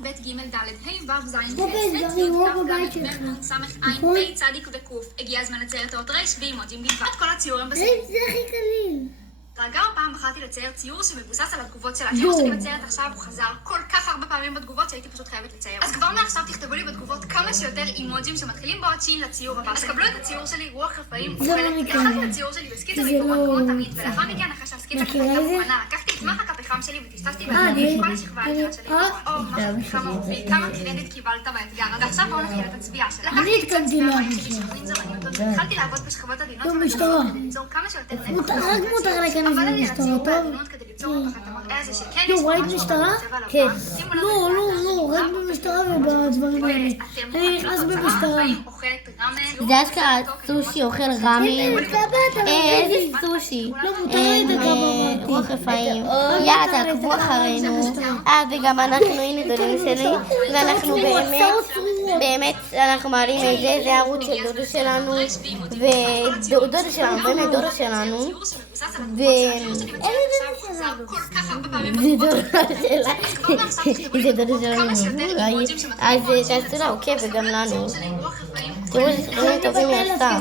ב' ג' ד' ה' ו' ז' ח' פה ט' באתגרים, י' רוב כ' בבית ד' שלך. מ' נ' ס' ע' נכון? פ' צ' וק'. הגיע הזמן לצייר את האות ר' באימוג'ים בלבד. כל הציורים בסרט. זה הכי קליל. גם הפעם בחרתי לצייר ציור שמבוסס על התגובות של הציור שאני מציירת עכשיו, הוא חזר כל כך הרבה פעמים בתגובות שהייתי פשוט חייבת לצייר. אז כבר מעכשיו תכתבו לי בתגובות כמה שיותר אימוג'ים שמתחילים באות שין לציור הבא. אז קבלו את הציור שלי, רוח רפאים, התחלתי את הציור שלי בסקיצה מקומות כמו תמיד, ולאחר מכן אחרי שהסקיצה כבר הייתה מוכנה, לקחתי את מחק הפחם שלי וטשטשתי כל השכבה העליונה שלי. או מחק פחם אהובי, כמה קרדיט קיבלת באתגר. ועכשיו בואו נתחיל את הצביעה שלי. לקחתי את הצביעה שלי זרניות, התחלתי לעבוד בשכבות עדינות כדי ליצור כמה שיותר נקודות. רק מותר להיכנס למשטרה, טוב? ראית משטרה? כן. לא, רק במשטרה ובדברים האלה. אני נכנס במשטרה. זה אשכרה סושי אוכל ראמים. איזה סושי? רוח רפאים. יאללה, תעקבו אחרינו. וגם אנחנו, הנה דודים שלי. ואנחנו באמת, אנחנו מעלים את זה, זה הערוץ של דודו שלנו. ודודו שלנו, באמת דודו שלנו. זה דודו שלנו. אז תעשו לה עוקב וגם לנו. תראו איזה סרטונים טובים יעשה.